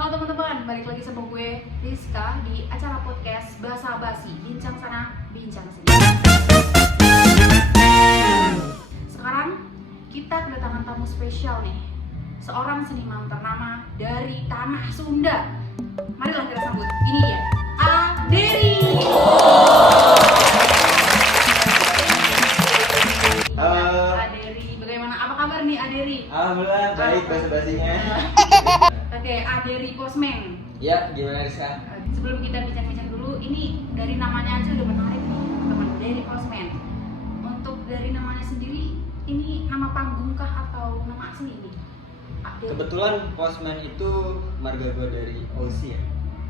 Halo teman-teman, balik lagi sama gue Rizka di acara podcast Basa Basi, bincang sana, bincang sini. Sekarang kita kedatangan tamu spesial nih, seorang seniman ternama dari tanah Sunda. Marilah kita sambut, ini dia, Aderi. Halo Aderi, bagaimana? Apa kabar nih Aderi? Alhamdulillah, baik basa-basinya. Oke, Aderi Posmen. Ya, gimana Rizka? Sebelum kita bincang-bincang dulu, ini dari namanya aja udah menarik nih teman-teman, Aderi Posmen. Untuk dari namanya sendiri, ini nama panggung kah atau nama asli ini? Aderi. Kebetulan Postman itu marga gue dari Aussie ya.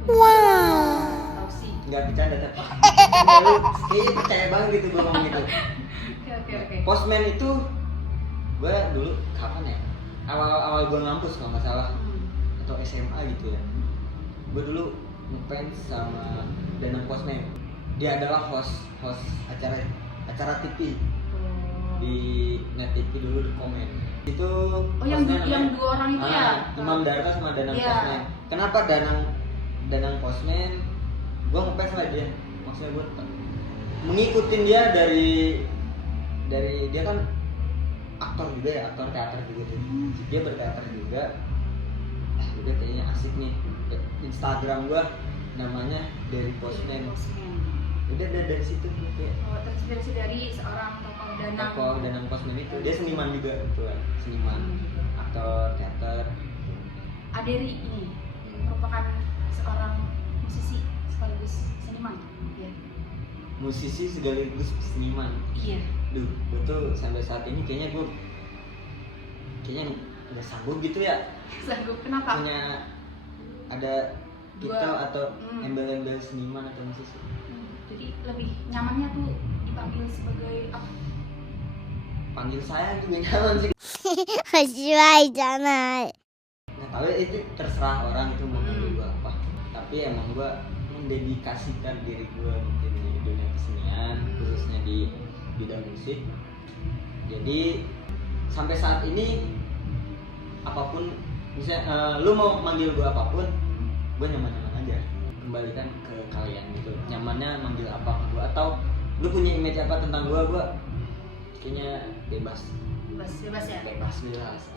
Tahu sih. Nggak bercanda tapi lu kayaknya percaya banget gitu gue ngomong gitu. Oke. Postman itu gue dulu kapan ya? Awal gue ngampus kalau nggak salah atau SMA gitu ya. Gue dulu ngefans sama Danang Postman. Dia adalah host acara TV di Net TV dulu di komen. Itu yang Postman dua orang itu ya? Imam Darto sama Danang Iya. Postman. Kenapa Danang Postman? Gue ngefans sama dia. Maksudnya gue mengikutin dia dari dia kan aktor juga ya, aktor teater juga tuh. Dia berteater juga. Udah kayaknya asik nih. Instagram gue namanya dari Postman. Udah dari situ gue kayak Terinspirasi dari seorang tokoh Danang Postman itu. Dia seniman juga betul, seniman, aktor teater. Aderi ini merupakan seorang musisi sekaligus seniman. Iya. Musisi sekaligus seniman. Iya. Duh, gue tuh sampai saat ini kayaknya nggak sanggup gitu ya Sanggup kenapa? punya ada titel Dua. atau embel-embel seniman atau musisi. Jadi lebih nyamannya tuh dipanggil sebagai apa? Panggil saya juga nyaman sih. 面白いじゃない。 Nggak tahu ya, itu terserah orang itu mau manggil gue apa. Tapi emang gue mendedikasikan diri gue mungkin di dunia kesenian, khususnya di bidang musik. Jadi sampai saat ini apapun misalnya lu mau manggil gue apapun, gue nyaman-nyaman aja. Kembalikan ke kalian gitu, nyamannya manggil apa ke gue, atau lu punya image apa tentang gue kayaknya bebas Bebas ya. bebas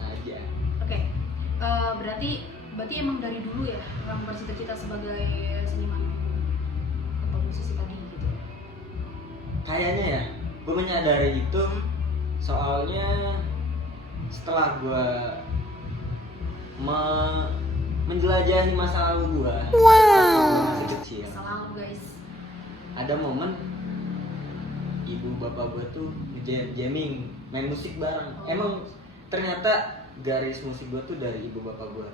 aja. Oke. Berarti emang dari dulu ya emang bercita-cita sebagai seniman atau musisi tadi gitu. Kayaknya ya, gue menyadari itu soalnya setelah gue menjelajahi masa lalu gue masih kecil. Salah guys. Ada momen ibu bapak gue tuh jamming, main musik bareng. Emang ternyata garis musik gue tuh dari ibu bapak gue.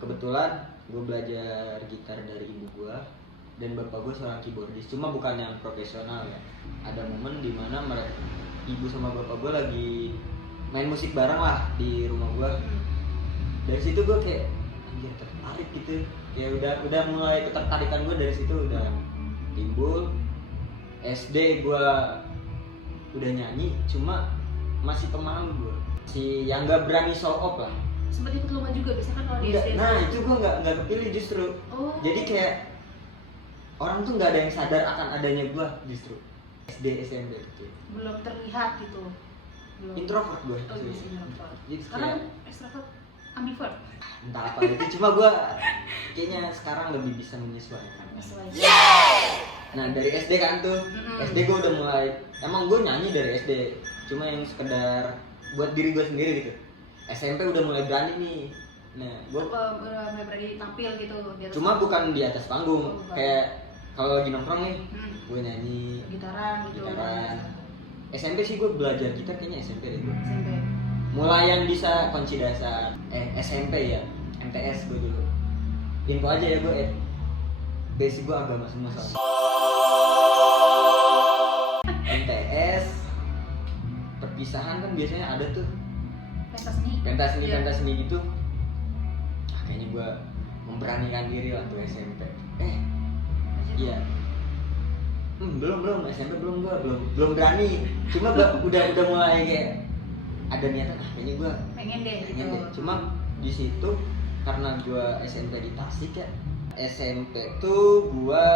Kebetulan gue belajar gitar dari ibu gue dan bapak gue seorang keyboardis, cuma bukan yang profesional ya. Ada momen dimana ibu sama bapak gue lagi main musik bareng lah di rumah gue. Dari situ gue kayak anjir tertarik gitu. Ya udah mulai ketertarikan gue dari situ udah timbul. SD gue udah nyanyi, cuma masih pemalu gue. Si yang nggak berani show off lah. Sempat ikut lomba juga biasanya kan kalau di Enggak, SD. nah itu gue nggak kepilih justru. Oh. Jadi kayak orang tuh nggak ada yang sadar akan adanya gue justru. SD SMP gitu. Belum terlihat gitu. Belum. Introvert gue. Oh, iya, introvert. Jadi Sekarang kayak extrovert, ambivert. entah apa itu, cuma gue kayaknya sekarang lebih bisa menyesuaikan. Nah dari SD kan tuh, SD gue udah mulai, emang gue nyanyi dari SD, cuma yang sekedar buat diri gue sendiri gitu. SMP udah mulai berani nih. Nah gue Udah mulai berani tampil gitu di atas cuma panggung. bukan di atas panggung, Oh, bukan. kayak kalau lagi nongkrong nih, Hmm. gue nyanyi Gitaran gitu. gitaran. SMP sih gue belajar gitar kayaknya SMP deh gue. SMP. Mulai yang bisa kunci dasar, SMP ya, MTS gue dulu. Info aja ya gue, basic gue agama semua soalnya. MTS, perpisahan kan biasanya ada tuh, Pentas seni. Iya. pentas seni gitu. Kayaknya gue memberanikan diri waktu SMP. Iya. Belum SMP belum berani. Cuma udah mulai kayak ada niatan kayaknya gue pengen deh pengen gitu. deh. Cuma di situ karena gue SMP di Tasik ya. SMP tuh gue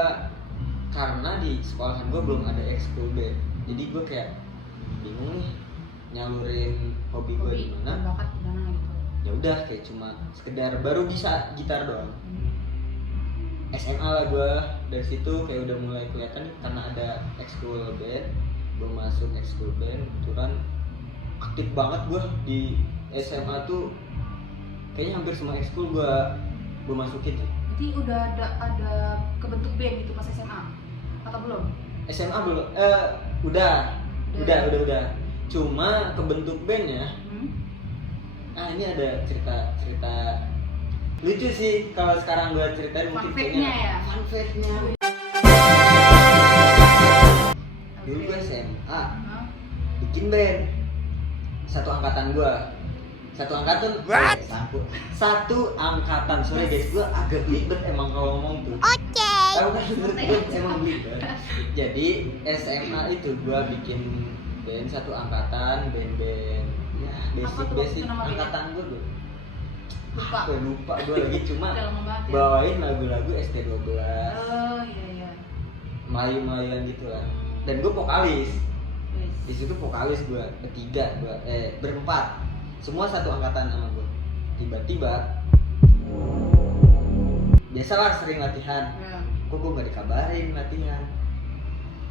karena di sekolahan gue belum ada ekskul band, jadi gue kayak bingung nih nyalurin hobi gue di mana. bakat di mana gitu. Ya udah kayak cuma sekedar baru bisa gitar doang. SMA lah gue, dari situ kayak udah mulai kelihatan nih, karena ada ekskul band, gue masuk ekskul band, kebetulan aktif banget gue di SMA tuh, kayaknya hampir semua ekskul gue masukin. Berarti udah ada kebentuk band gitu pas SMA atau belum? SMA belum, udah. Cuma kebentuk bandnya, ini ada cerita lucu sih kalau sekarang gue ceritain. Fun mungkin fact-nya ya? Fun fact-nya. Dulu gue SMA bikin band, satu angkatan, satu angkatan. Sorry guys, gue agak belibet emang kalau ngomong tuh. Oke. Tahu kan, emang belibet. Jadi SMA itu gue bikin band satu angkatan, band-band ya basic nama bandnya? angkatan gue tuh. Lupa Gue lagi cuma udah lama banget ya. bawain lagu-lagu ST12, Oh iya. Melayu-Melayuan gitu lah. Dan gue vokalis. Wes. Di situ vokalis gue berempat, semua satu angkatan sama gue. Tiba-tiba biasalah sering latihan, Ya. kok gue nggak dikabarin latihan.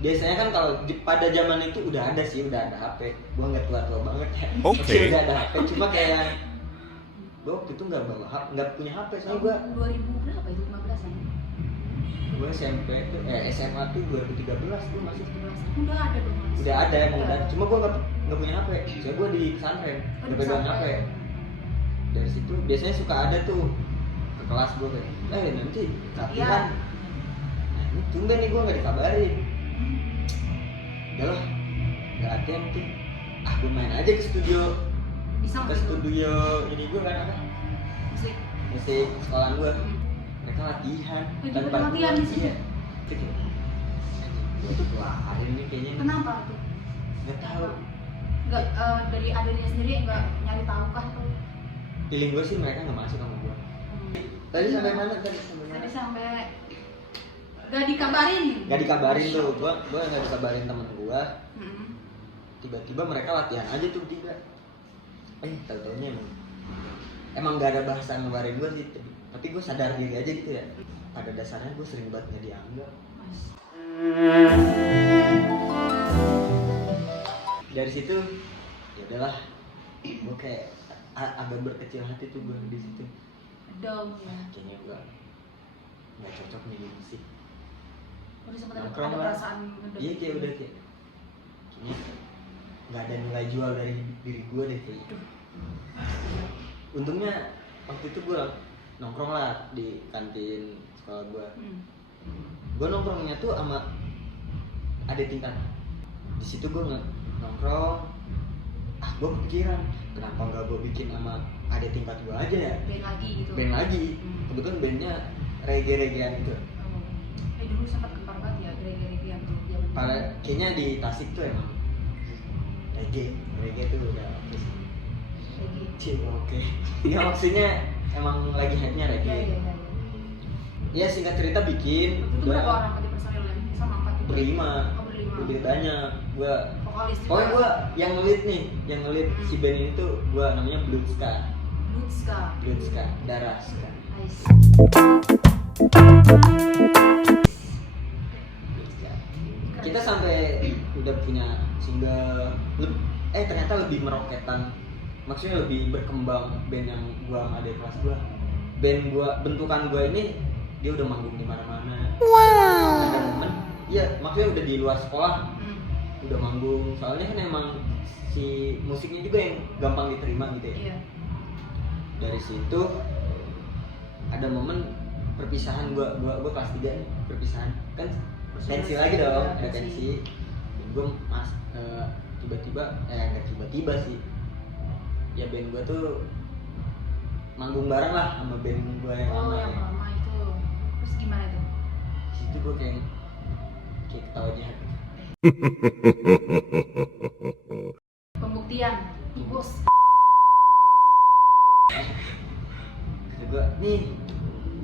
Biasanya kan kalau pada zaman itu udah ada HP. Gue nggak tua banget ya. Oke. Udah ada HP, cuma kayak gue waktu itu nggak punya HP, soalnya gue 2000 berapa itu? 15 an? SMP tuh SMA tuh 2013 gue masih. Udah ada dong Mas. Udah ada emang udah, cuma gue nggak punya HP. Soalnya gue di pesantren udah pegang HP. Dari situ biasanya suka ada tuh ke kelas gue kayak, nanti latihan. Nah ini tumben nih gue nggak dikabarin. Udah lah, nggak latihan tuh. Gue main aja ke studio. Bisa Ke studio ini gue kan apa? Musik sekolahan gue. Mereka latihan. Oh, juga latihan di situ? Iya. Gue tuh kelarin nih kayaknya. Kenapa tuh? Nggak tahu. Nggak dari adanya sendiri nggak nyari tahu kah tuh? Feeling gue sih mereka nggak masuk sama gue. Tadi sampai mana? Tadi sampai nggak dikabarin. Nggak dikabarin tuh, gue nggak dikabarin temen gue. Mm-mm. Tiba-tiba mereka latihan aja tuh tiga. Tahu-taunya emang nggak ada bahasa ngabarin gue sih. Tapi gue sadar diri aja gitu ya. Pada dasarnya gue sering banget nggak dianggap. Mas. Dari situ ya udahlah, gue kayak agak berkecil hati tuh gue di situ. Dong ya. Kayaknya gue nggak cocok nih di musik. Udah sempat Nongkrong ada lah. perasaan ngedek. Iya kayak udah kayak kayaknya nggak ada nilai jual dari diri gue deh kayaknya. Untungnya waktu itu gue nongkrong lah di kantin sekolah gue. Gue nongkrongnya tuh sama adik tingkat. Di situ gue nongkrong. Gue kepikiran kenapa nggak gue bikin sama adik tingkat gue aja ya. Band lagi gitu. Band lagi. Kebetulan bandnya reggae-reggaean gitu. Dulu sempat gempar banget ya reggae-reggaean tuh zaman. Kayaknya di Tasik tuh emang reggae tuh udah oke sih. Reggae. Oke. Ya maksudnya emang lagi hype-nya Iya. reggae. Ya singkat cerita bikin. Itu berapa orang di personilnya? Sama 4 Berlima. Oh, berlima. Lebih banyak. Gua Vokalis juga. pokoknya gua yang ngelit nih, yang ngelit si band ini tuh gua namanya Bloodska. Bloodska. Darah Ska. Nice. Kita sampai udah punya single, ternyata lebih meroketan, maksudnya lebih berkembang band yang gua sama adik kelas gua. Band gua, bentukan gua ini dia udah manggung di mana-mana. Wow. Ada momen, iya maksudnya udah di luar sekolah, udah manggung. Soalnya kan emang si musiknya juga yang gampang diterima gitu ya. Iya. Dari situ ada momen perpisahan gua kelas 3 nih, perpisahan kan pensi lagi dong, ada pensi. Gue tiba-tiba nggak tiba-tiba sih, ya band gue tuh manggung bareng lah sama band gue yang Oh, lama yang ya. lama itu. Terus gimana tuh? Di situ gue kayak ketawa jahat. Pembuktian. Bos. Gue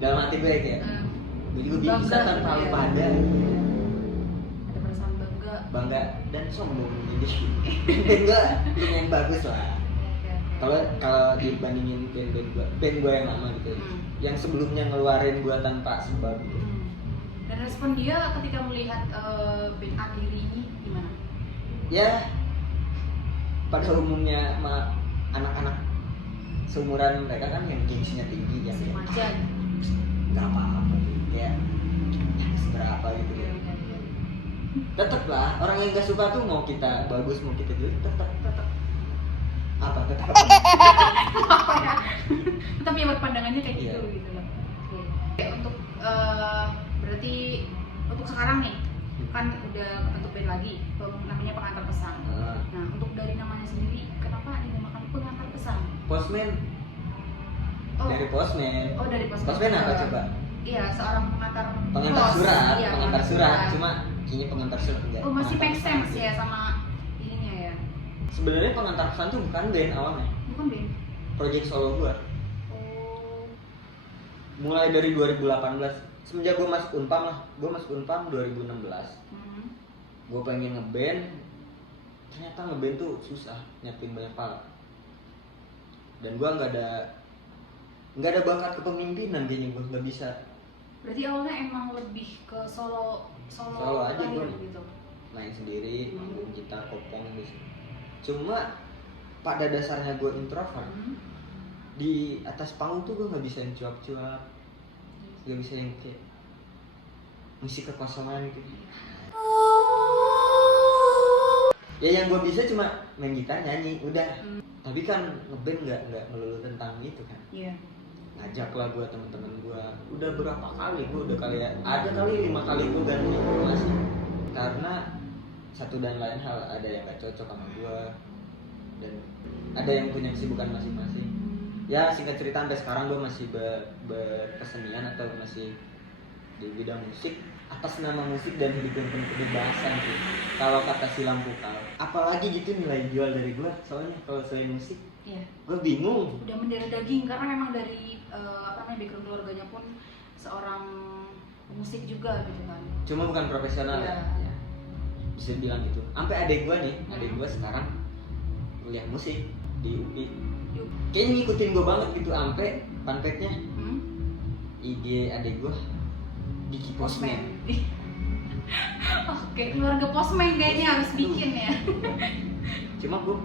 dalam hati gue kayak gue juga bisa Bangga tanpa gitu ya. pada Ada perasaan bangga dan sombong jadi band gue yang bagus lah. Oke. Kalau dibandingin band gue yang lama gitu, yang sebelumnya ngeluarin gue tanpa sebab gitu. Dan respon dia ketika melihat band Andiri ini gimana? Ya pada umumnya sama anak-anak seumuran mereka kan yang gengsinya tinggi yang Masih remaja gitu. nggak apa-apa ya seberapa gitu ya. Tetep lah orang yang nggak suka tuh mau kita bagus mau kita jelek tetap Tetap apa tetap apa ya? Tetap ya berpandangannya kayak gitu Iya. gitu loh. Oke. Untuk berarti untuk sekarang nih kan udah kebentuk band lagi namanya Pengantar Pesan. Nah untuk dari namanya sendiri kenapa dinamakan Pengantar Pesan? Postman Oh, dari Postman. oh dari Postman apa coba? Iya seorang pengantar pos. Surat, Iya, pengantar surat. Cuma kayaknya pengantar surat enggak. Oh masih make Pengantar sense pesan. ya sama ininya ya. Sebenarnya pengantar pesan tuh bukan band awalnya, Bukan band. project solo gua. Oh. Mulai dari 2018 semenjak gua masuk Unpam lah. Gua masuk Unpam 2016. Gua pengen ngeband, ternyata ngeband tuh susah, nyiapin banyak pala. Dan gua nggak ada bakat kepemimpinan kayaknya gua nggak bisa. Berarti awalnya emang lebih ke solo Solo aja lahir gua. gitu. Main sendiri, main gitar, kopong gitu. Cuma pada dasarnya gua introvert. Di atas panggung tuh gue nggak bisa yang cuap-cuap, nggak bisa yang kayak ngisi kekosongan gitu. Ya yang gue bisa cuma main gitar nyanyi udah. Tapi kan ngeband nggak melulu tentang itu kan. Iya. Ngajak lah gue temen-temen gue. Udah berapa kali gue udah kali ya. Ada kali 5 kali gue ganti informasi karena satu dan lain hal ada yang nggak cocok sama gue dan ada yang punya kesibukan masing-masing. Ya singkat cerita sampai sekarang gue masih berkesenian atau masih di bidang musik atas nama musik dan hidup yang penuh kebebasan sih. Kalau kata si Lampu Kal, apalagi gitu nilai jual dari gue. Soalnya kalau selain musik, Iya. gue bingung. Udah mendarah daging karena memang dari background keluarganya pun seorang musik juga gitu kan. Cuma bukan profesional Iya. ya. Bisa bilang gitu. Sampai adik gue nih, adik gue sekarang kuliah musik di UPI. Yuk. Kayaknya ngikutin gue banget gitu sampai fanpage-nya IG adik gue Diki Postman. Oke, keluarga Postman kayaknya harus bikin ya. Cuma gue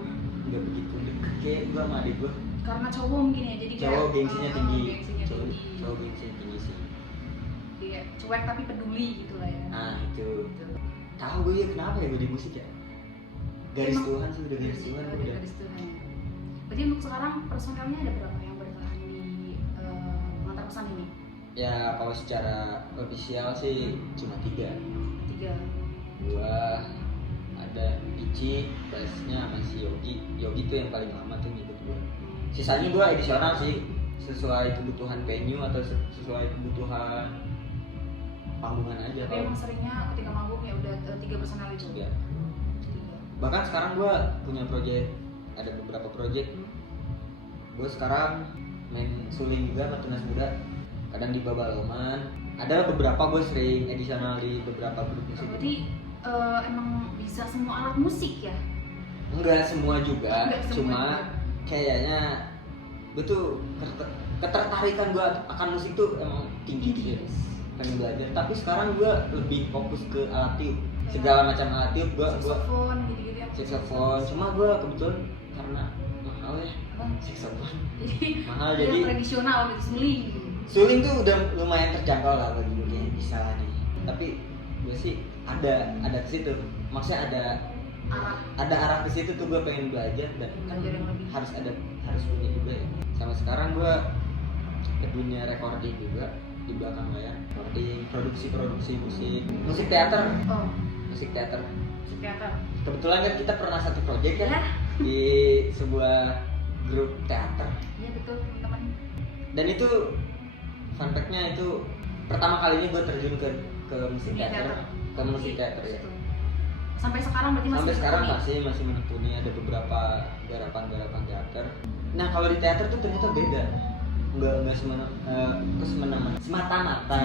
nggak begitu deket kayak gue sama adik gue. Karena cowok mungkin ya, jadi kayak Cowok gengsinya tinggi. Gengsinya Cowok tinggi. cowok gengsinya tinggi sih. Iya, cuek tapi peduli gitu lah ya. Nah itu. Gitu. Tahu gue ya kenapa ya gue di musik ya? Garis Emang- Tuhan sih udah garis Tuhan Udah udah. garis Tuhan ya. Berarti untuk sekarang personelnya ada berapa yang bertahan di Pengantar Pesan ini? Ya kalau secara ofisial sih cuma 3. 3. Gua ada Ici, bassnya masih Yogi. Yogi tuh yang paling lama tuh ngikut gua. Sisanya gua edisional sih, sesuai kebutuhan venue atau sesuai kebutuhan panggungan aja. Tapi Kalau emang seringnya ketika manggung ya udah 3 personel itu. ya. 3. Bahkan sekarang gua punya project, ada beberapa project. Gua sekarang main suling juga sama Tunas Muda. Kadang di Babaloman. Ada beberapa gue sering edisional di beberapa grup musik. Berarti emang bisa semua alat musik ya? Enggak semua juga, Enggak semua cuma juga. kayaknya gue tuh ketertarikan gue akan musik tuh emang tinggi gitu, pengen belajar. Tapi sekarang gue lebih fokus ke alat tiup, segala macam alat tiup gue Saxophone gitu-gitu ya. saxophone. Cuma gue kebetulan karena mahal ya Apa? saxophone, Jadi mahal dia jadi tradisional gitu seling. suling tuh udah lumayan terjangkau lah bagi gue, kayaknya bisa lah nih. Tapi gue sih ada ke situ, maksudnya ada arah ke situ tuh gue pengen belajar dan kan Belajar yang lebih. harus punya juga ya. Sama sekarang gue ke dunia recording juga di belakang layar, recording, produksi musik teater, Oh, musik teater. musik teater. Kebetulan kan kita pernah satu project ya Ya, di sebuah grup teater iya betul teman-teman. dan itu fun fact-nya itu pertama kalinya gue terjun ke musik Dunia teater, ke musik teater ya. Sampai sekarang berarti masih Sampai sekarang menekuni? masih menekuni, ada beberapa garapan teater. Nah kalau di teater tuh ternyata beda. enggak semata-mata Semata-mata.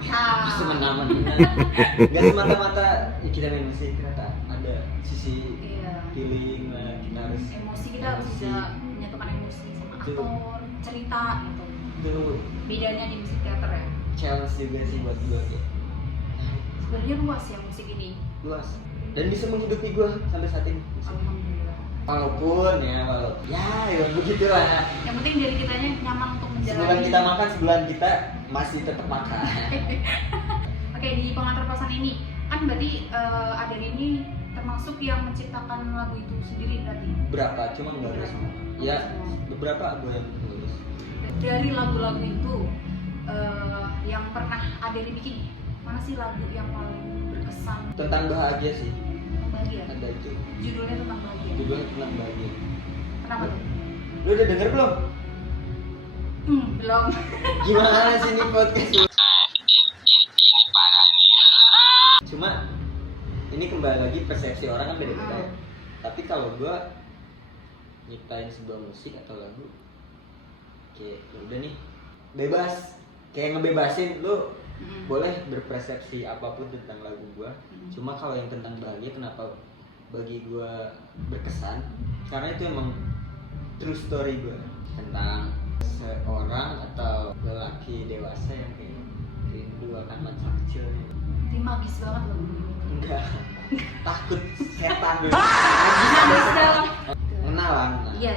enggak semata-mata ya kita main musik, ternyata ada sisi Iya. feeling lah, kita harus Emosi kita harus bisa menyatukan emosi sama Betul. aktor, cerita gitu. itu Bedanya di musik teater ya. challenge juga sih buat gue kayak Sebenarnya luas ya musik ini. luas dan bisa menghidupi gue sampai saat ini. Alhamdulillah. Walaupun ya begitulah. Yang penting dari kitanya nyaman untuk menjalani. Sebulan kita makan, sebulan kita masih tetap makan. Oke, di pengantar pesan ini kan berarti Aden ini termasuk yang menciptakan lagu itu sendiri berarti. Berapa? Cuma nggak ada semua. Ya beberapa gue yang tulis. Dari lagu-lagu itu yang pernah Aden bikin, mana sih lagu yang paling berkesan? Tentang bahagia sih. Tentang bahagia. Ada itu. Judulnya tentang bahagia. Judulnya tentang bahagia. Kenapa tuh? Lu udah denger belum? Belum. Gimana sih ini podcast lu? Cuma ini kembali lagi persepsi orang kan beda-beda ya. Tapi kalau gua nyiptain sebuah musik atau lagu kayak ya udah nih bebas, kayak ngebebasin lu boleh berpersepsi apapun tentang lagu gua. Cuma kalau yang tentang bahagia kenapa bagi gua berkesan? Karena itu emang true story gua tentang seorang atau lelaki dewasa yang kayak rindu akan masa kecilnya. Ini magis banget loh. Enggak, takut setan dulu. Magis banget. Kenal lah. Iya.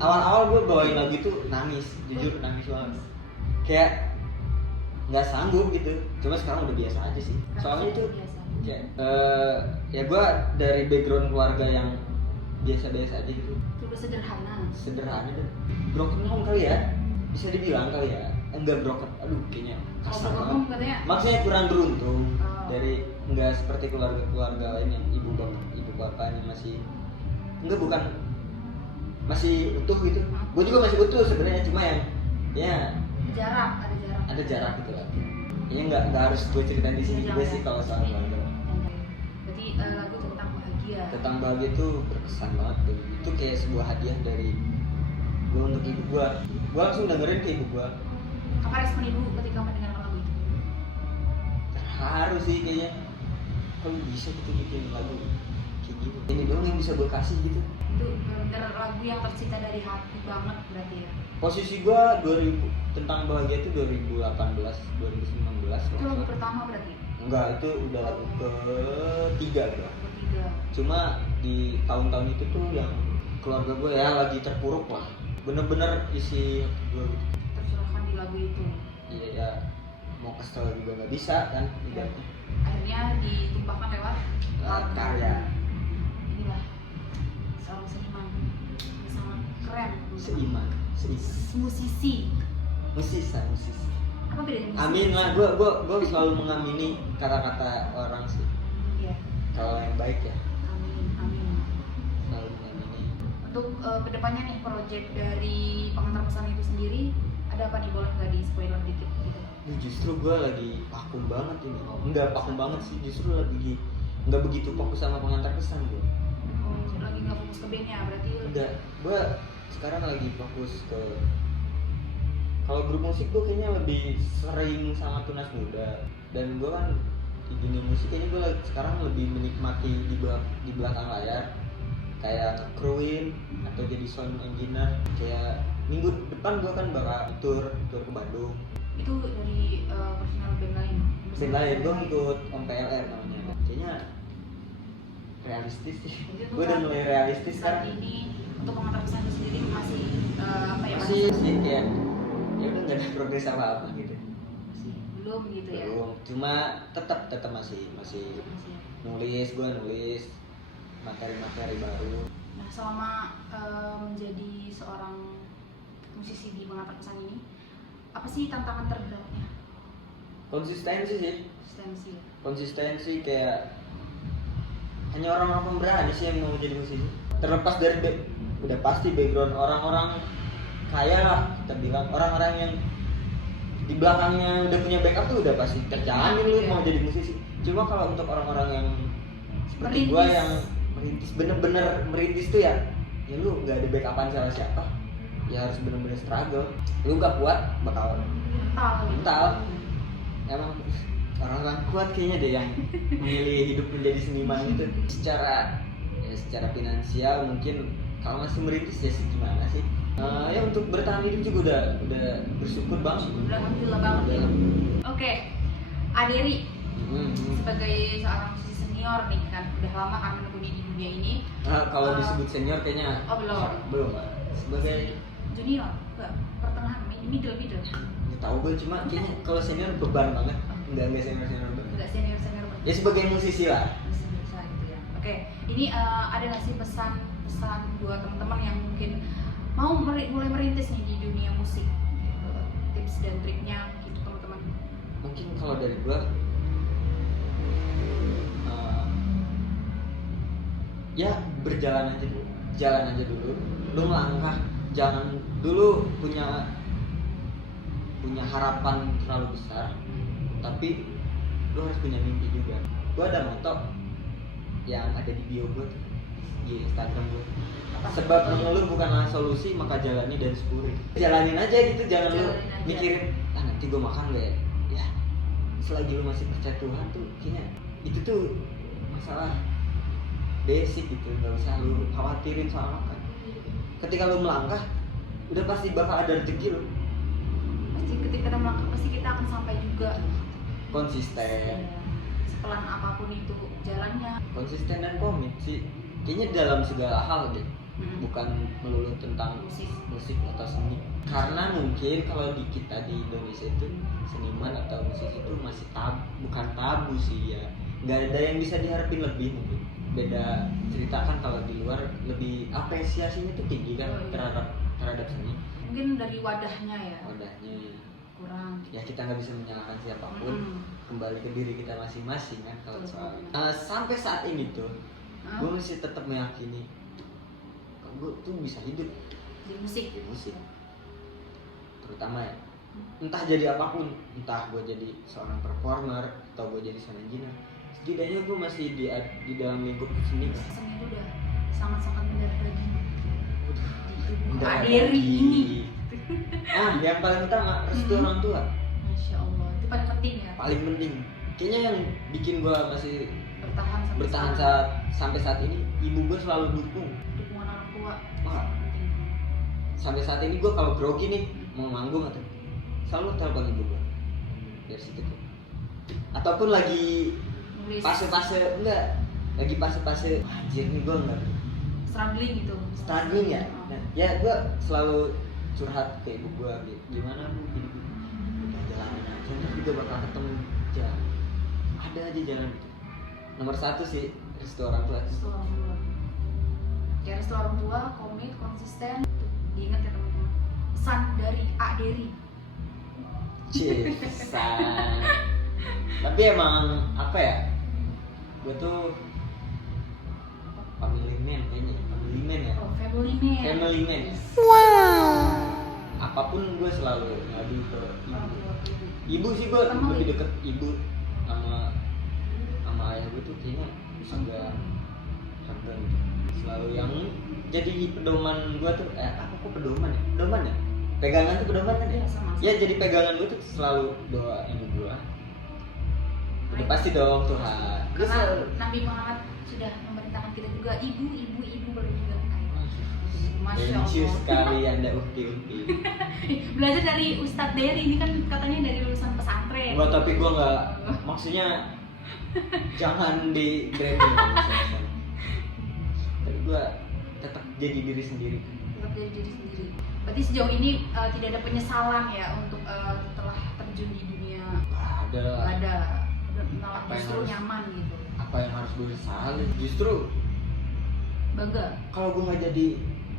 Awal-awal gue bawain lagu itu nangis, jujur nangis banget. Kayak nggak sanggup gitu. Cuma sekarang udah biasa aja sih. Soalnya itu biasa. kayak ya gue dari background keluarga yang biasa-biasa aja gitu. Coba sederhana. Sederhana dan broken home kali ya, bisa dibilang kali ya. Enggak broken, aduh kayaknya kasar Kalau banget. katanya Maksudnya kurang beruntung Oh. dari enggak seperti keluarga-keluarga lain yang ibu bapaknya masih enggak bukan masih utuh gitu. Gue juga masih utuh sebenarnya, cuma yang ya jarak. ada jarak gitu lah. Ini enggak harus gue ceritain di sini juga sih kalau soal keluarga. Berarti lagu tentang bahagia. Tentang bahagia itu berkesan banget tuh. Itu kayak sebuah hadiah dari gue untuk ibu gue. Gue langsung dengerin ke ibu gue. Apa respon ibu ketika mendengarkan lagu itu? Terharu sih kayaknya. Kalau bisa gitu bikin lagu kayak gini. Ini dong yang bisa gue kasih gitu. Itu benar lagu yang tercipta dari hati banget berarti ya. Posisi gua 2000 tentang bahagia itu 2018, 2019. Itu lagu pertama berarti. Enggak, itu udah lagu ketiga gua. Ketiga. Cuma di tahun-tahun itu tuh yang keluarga gua ya lagi terpuruk lah. Bener-bener isi hati gua gitu. Tercurahkan di lagu itu. Iya ya, mau kesel juga nggak bisa kan ibaratnya. Akhirnya ditumpahkan lewat Karya inilah seorang seniman yang sangat keren. seiman, Musisi. musisi. Apa bedanya musisi? Amin lah, gua selalu mengamini kata-kata orang sih. Iya. Kalau yang baik ya, Amin. selalu mengamini. Untuk kedepannya nih project dari pengantar pesan itu sendiri ada apa nih, boleh nggak di spoiler dikit gitu? Justru gue lagi vakum banget ini. Enggak vakum banget sih, justru lagi nggak begitu fokus sama pengantar pesan gue. Oh, lagi nggak fokus ke bandnya berarti? Enggak, gue sekarang lagi fokus ke kalau grup musik gue kayaknya lebih sering sama Tunas Muda, dan gue kan di dunia musik kayaknya gue sekarang lebih menikmati di belakang layar, kayak nge-crewin atau jadi sound engineer. Kayak minggu depan gue kan bakal tur ke Bandung. Itu dari personal band lain? Band lain, gue ngikut Om PLR namanya. Kayaknya realistis sih. Jadi Gue udah mulai realistis saat kan. ini untuk pengantar pesan itu sendiri masih apa ya? Masih sih kayak ya udah nggak ada progres apa gitu. Masih belum gitu ya? Belum. Cuma tetap masih nulis, gue nulis materi-materi baru. Nah, selama menjadi seorang musisi di pengantar pesan ini, apa sih tantangan terberatnya? Konsistensi sih. Konsistensi ya? Konsistensi kayak hanya orang-orang pemberani sih yang mau jadi musisi. Terlepas dari udah pasti background orang-orang kaya lah, kita bilang orang-orang yang di belakangnya udah punya backup tuh udah pasti terjamin lu mau jadi musisi. Cuma kalau untuk orang-orang yang seperti gua yang merintis, bener-bener merintis tuh ya lu nggak ada backupan siapa ya harus benar-benar struggle. Lu nggak kuat bakal mental. Emang orang-orang kuat kayaknya deh yang memilih hidup menjadi seniman itu. Secara finansial mungkin kalau masih merintis ya sih gimana sih. Ya untuk bertahan hidup juga udah bersyukur banget. Udah alhamdulillah banget ya. Oke, Aderi sebagai seorang musisi senior nih kan, udah lama kan menekuni di dunia ini. Kalau disebut senior kayaknya belum lah. Sebagai junior, pertengahan, middle. Ya tahu gue cuma kayaknya kalau senior beban banget. Enggak senior banget. Enggak senior banget. Ya sebagai musisi lah. Bisa gitu ya. Oke, ini ada nggak sih pesan buat teman-teman yang mungkin mau mulai merintis nih di dunia musik? Tips dan triknya gitu teman-teman. Mungkin kalau dari gue ya berjalan aja dulu. Lu melangkah, jangan dulu punya harapan terlalu besar, tapi lu harus punya mimpi juga. Gue ada moto yang ada di bio gue di Instagram gue. Sebab mengeluh bukanlah solusi, maka jalani dan syukuri. Jalanin aja gitu, jangan lu mikirin nanti gue makan gak ya. Selagi lu masih percaya Tuhan tuh kayaknya itu tuh masalah basic gitu, nggak usah lu khawatirin soal makan. Ketika lu melangkah, udah pasti bakal ada rezeki lu. Pasti ketika kita melangkah pasti kita akan sampai juga. Konsisten. Sepelan apapun itu jalannya. Konsisten dan komit sih. Kayaknya dalam segala hal deh. Bukan melulu tentang musik atau seni. Karena mungkin kalau di kita di Indonesia itu seniman atau musisi itu masih bukan tabu sih ya. Nggak ada yang bisa diharapin lebih mungkin. Beda cerita kan kalau di luar lebih apresiasinya tuh tinggi kan terhadap seni. Mungkin dari wadahnya ya. Kurang. Ya kita nggak bisa menyalahkan siapapun. Kembali ke diri kita masing-masing kan kalau soal. Sampai saat ini tuh, gue masih tetap meyakini gue tuh bisa hidup di musik. Terutama ya, entah jadi apapun, entah gue jadi seorang performer atau gue jadi sound engineer, setidaknya gue masih di dalam lingkup seni. Seni itu udah sangat-sangat mendarah daging di Aderi ini. Yang paling utama restu orang tua. Masya Allah, itu paling penting ya. Paling penting. Kayaknya yang bikin gue masih bertahan sampai saat ini, ibu gue selalu dukung. Dukungan orang tua. Sampai saat ini gue kalau grogi nih mau manggung atau selalu telepon ibu gue dari situ tuh. Ataupun lagi fase-fase anjir nih gue nggak struggling ya. Ya gue selalu curhat ke ibu gue, gimana bu hidup udah jalanin aja, nanti juga bakal ketemu jalan, ada aja jalan gitu. Nomor satu sih restu orang tua. Ya restu orang tua, komit, konsisten. Diingat ya teman-teman. Pesan dari Aderi. Pesan. Tapi emang apa ya? Gue tuh family man kayaknya. Family man. Wow. Apapun gue selalu ngadu ke ibu. Ibu sih gue lebih deket ibu sama ayah gue tuh kayaknya agak gitu. Selalu yang jadi pedoman gue tuh pedoman ya? Pegangan tuh pedoman kan ya? Ya jadi pegangan gue tuh selalu doa ibu gue. Udah pasti dong Tuhan. Karena Nabi Muhammad sudah memerintahkan kita juga ibu boleh juga. Masya Allah. Sekali Anda ukti. Belajar dari Ustadz Deri ini kan katanya dari lulusan pesantren. Enggak, tapi gue nggak maksudnya jangan di branding. Tapi gue tetap jadi diri sendiri. Berarti sejauh ini tidak ada penyesalan ya untuk telah terjun di dunia. Ada. Justru nyaman gitu. Apa yang harus gue sesali? Justru bangga. Kalau gue nggak jadi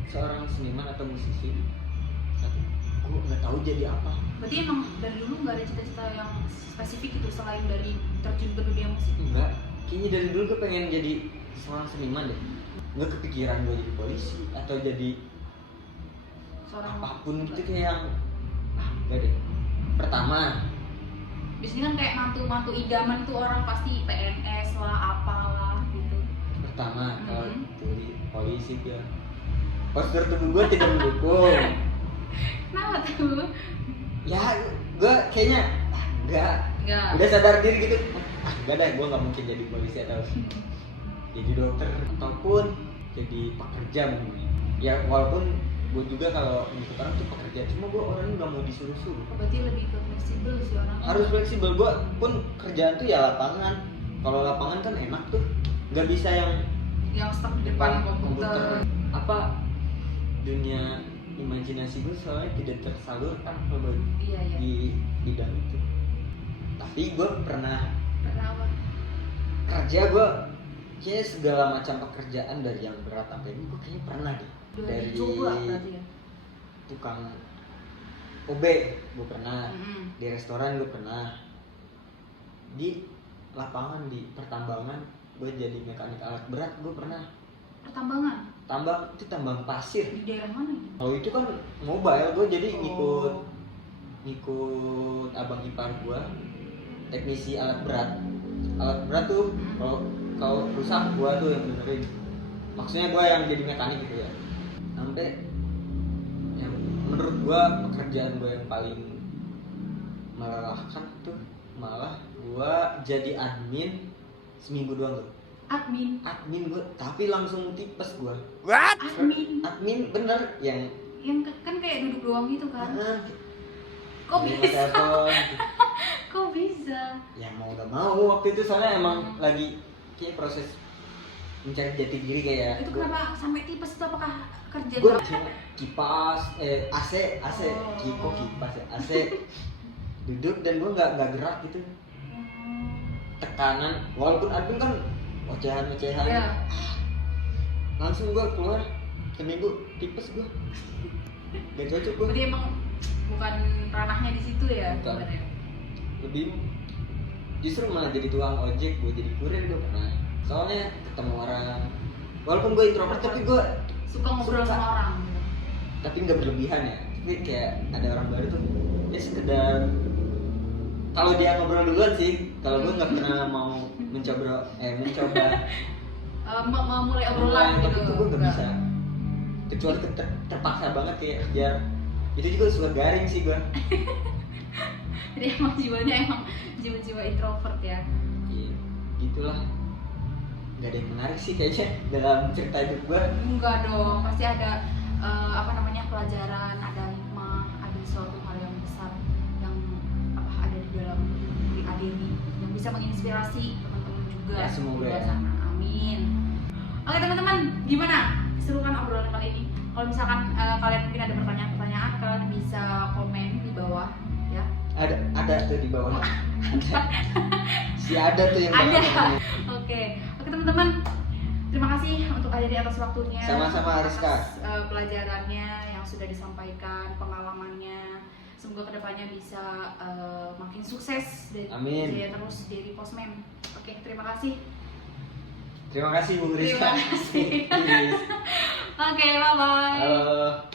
seorang seniman atau musisi, gue nggak tahu jadi apa. Berarti emang dari dulu nggak ada cita-cita yang spesifik itu selain dari terjun ke dunia musik? Enggak. Kayaknya dari dulu gue pengen jadi seorang seniman deh. Nggak kepikiran gue jadi polisi atau jadi seorang apapun gitu kayak yang enggak deh. Pertama, biasanya kan kayak mantu idaman tuh orang pasti PNS lah, apalah gitu. Pertama kalau jadi polisi ya postur tubuh gue tidak mendukung. Kenapa tuh? Ya gue kayaknya enggak Enggak. udah sadar diri gitu, enggak deh, gue nggak mungkin jadi polisi atau jadi dokter ataupun jadi pekerja mungkin. Ya walaupun gue juga kalau untuk orang tuh pekerja, cuma gue orangnya nggak mau disuruh-suruh. Berarti lebih ke fleksibel sih orang. Harus fleksibel. Gue pun kerjaan tuh ya lapangan. Kalau lapangan kan enak tuh, nggak bisa yang stuck di depan komputer. Apa dunia imajinasi gue soalnya tidak tersalurkan kalau Iya. di bidang itu. Tapi gue pernah Kenapa? kerja, gue kayaknya segala macam pekerjaan dari yang berat sampai ini gue kayaknya pernah deh. Udah Dari dicoba berarti ya. tukang OB gue pernah, Mm-mm. di restoran gue pernah, di lapangan di pertambangan gue jadi mekanik alat berat gue pernah. Pertambangan Tambang itu tambang pasir. di daerah mana gitu? Kalau itu kan mobile, gue jadi Oh. ngikut abang ipar gue, teknisi alat berat. Alat berat tuh kalau rusak gue tuh yang benerin. Maksudnya gue yang jadi mekanik gitu ya. Sampai yang menurut gue pekerjaan gue yang paling melelahkan tuh malah gue jadi admin seminggu doang tuh. Admin gue, tapi langsung tipes gue. Admin bener yang Yang kan kayak duduk doang gitu kan? Kok terima bisa? telepon. Kok bisa? Ya mau gak mau waktu itu soalnya emang lagi kayak proses mencari jati diri kayak Itu kenapa sampai tipes itu? Apakah kerja gue cuma kipas AC Oh. kipas ya AC duduk dan gue nggak gerak gitu, tekanan walaupun admin kan ocehan Ya. langsung gue keluar seminggu tipes gue gak cocok gue. Berarti emang bukan ranahnya di situ ya? Bukan. Bukan ya? Lebih justru malah jadi tukang ojek, gue jadi kurir gue pernah. Soalnya ketemu orang, walaupun gue introvert tapi gue Suka ngobrol Suka. sama orang. tapi nggak berlebihan ya. Tapi kayak ada orang baru tuh ya sekedar kalau dia ngobrol duluan sih. Kalau gue nggak pernah mau mencoba Memulai obrolan gitu. itu gue nggak Enggak. bisa, kecuali terpaksa banget kayak biar itu juga suka garing sih gue. Jadi emang jiwa-jiwa introvert ya. Iya, gitulah. Gak ada yang menarik sih kayaknya dalam cerita hidup gue. Enggak dong, pasti ada pelajaran, ada hikmah, ada suatu hal yang besar yang ada di dalam diri Adeni yang bisa menginspirasi teman-teman juga Ya, semoga di luar ya. sana. Amin. Oke teman-teman, gimana? Seru kan obrolan kali ini? Kalau misalkan kalian mungkin ada pertanyaan-pertanyaan, kalian bisa komen di bawah ya. Ada tuh di bawah. Si ada tuh yang Ada. bakal- Oke teman-teman, terima kasih untuk Adeni atas waktunya. Sama-sama, Rizka. Atas pelajarannya yang sudah disampaikan, pengalamannya. Semoga kedepannya bisa makin sukses dan Amin. jaya terus dari Posmen. Oke, terima kasih. Terima kasih Bu Rizka. Terima kasih. Iris. Oke, bye bye. Halo.